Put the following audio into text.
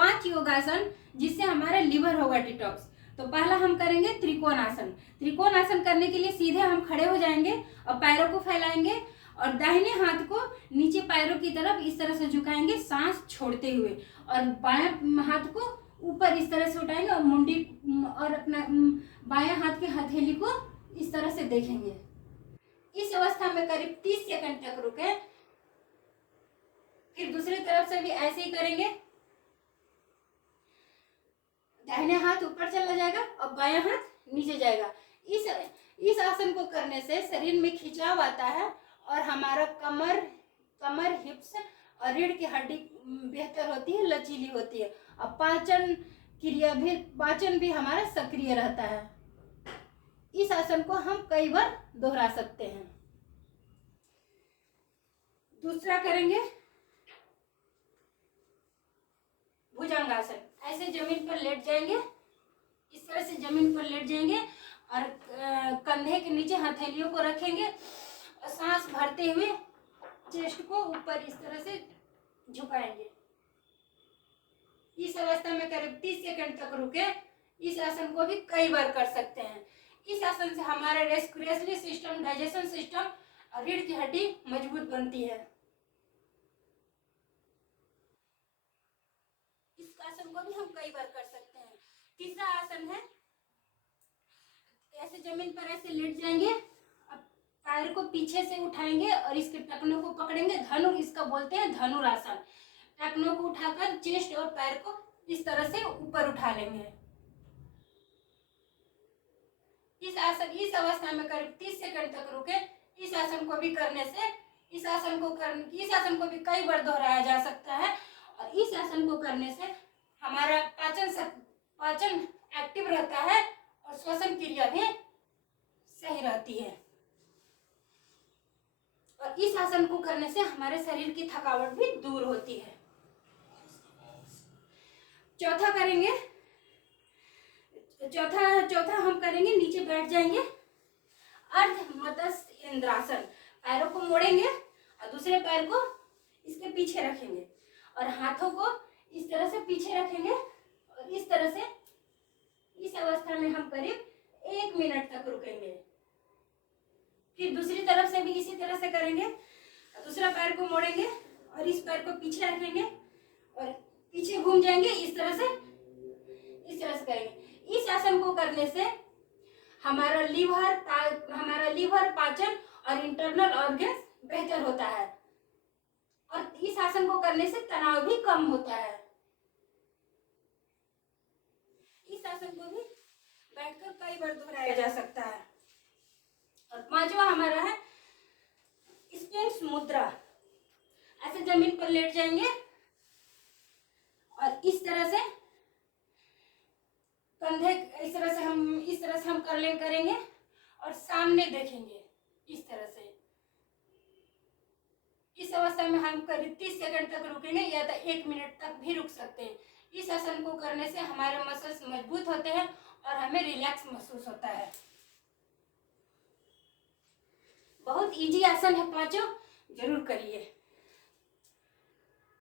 5 योगासन जिससे हमारा लिवर होगा डिटॉक्स। तो पहला हम करेंगे त्रिकोण आसन। त्रिकोण आसन करने के लिए सीधे हम खड़े हो जाएंगे और पैरों को फैलाएंगे और दाहिने हाथ को नीचे पैरों की तरफ इस तरह से झुकाएंगे सांस छोड़ते हुए, और बाएं हाथ को ऊपर इस तरह से उठाएंगे और मुंडी और अपना बाएं हाथ की हथेली को इस तरह से देखेंगे। इस अवस्था में करीब 30 सेकंड तक रुके। फिर दूसरी तरफ से भी ऐसे ही करेंगे। दाहिने हाथ ऊपर चला जाएगा और बायां हाथ नीचे जाएगा। इस आसन को करने से शरीर में खिंचाव आता है और हमारा कमर हिप्स और रीढ़ की हड्डी बेहतर होती है, लचीली होती है, और पाचन भी हमारा सक्रिय रहता है। इस आसन को हम कई बार दोहरा सकते हैं। दूसरा करेंगे भुजंगासन। ऐसे जमीन पर लेट जाएंगे, इस तरह से जमीन पर लेट जाएंगे और कंधे के नीचे हथेलियों को रखेंगे और सांस भरते हुए चेस्ट को ऊपर इस तरह से झुकाएंगे। इस अवस्था में करीब 30 सेकंड तक रुके। इस आसन को भी कई बार कर सकते हैं। इस आसन से हमारा रेस्पिरेटरी सिस्टम, डाइजेशन सिस्टम और रीढ़ की हड्डी मजबूत बनती है। इस आसन को भी हम कई बार कर सकते हैं। तीसरा आसन है, ऐसे जमीन पर ऐसे लेट जाएंगे, पैर को पीछे से उठाएंगे और इसके टखनों को पकड़ेंगे। धनु इसका बोलते हैं धनुरासन। टखनों को उठाकर चेस्ट और पैर को इस तरह से ऊपर उठा लेंगे। इस अवस्था में करीब 30 सेकंड तक रुके। इस आसन को भी करने से इस आसन को भी कई बार दोहराया जा सकता है, और इस आसन को करने से हमारा पाचन एक्टिव रहता है और श्वसन क्रिया भी सही रहती है। और इस आसन को करने से हमारे शरीर की थकावट भी दूर होती है। चौथा हम करेंगे, नीचे बैठ जाएंगे, अर्ध मत्स्य इंद्रासन। पैरों को मोड़ेंगे और दूसरे पैर को इसके पीछे रखेंगे और हाथों को इस तरह से पीछे रखेंगे, और इस तरह से इस अवस्था में हम करीब 1 मिनट तक रुकेंगे। फिर दूसरी तरफ से भी इसी तरह से करेंगे। दूसरा पैर को मोड़ेंगे और इस पैर को पीछे रखेंगे और पीछे घूम जाएंगे। इस तरह से करेंगे। इस आसन को करने से हमारा लीवर, पाचन और इंटरनल ऑर्गन्स बेहतर होता है, और इस आसन को करने से तनाव भी कम होता है। इस आसन को भी बैठकर कई बार दोहराया जा सकता है। और पांचवा हमारा है स्फिंक्स मुद्रा। ऐसे जमीन पर लेट जाएंगे और इस तरह से कंधे इस तरह से हम करेंगे और सामने देखेंगे इस तरह से। इस अवस्था में हम करीब 30 सेकंड तक रुकेंगे, या तो 1 मिनट तक भी रुक सकते हैं। इस आसन को करने से हमारे मसल्स मजबूत होते हैं और हमें रिलैक्स महसूस होता है। बहुत इजी आसन है, पांचों जरूर करिए।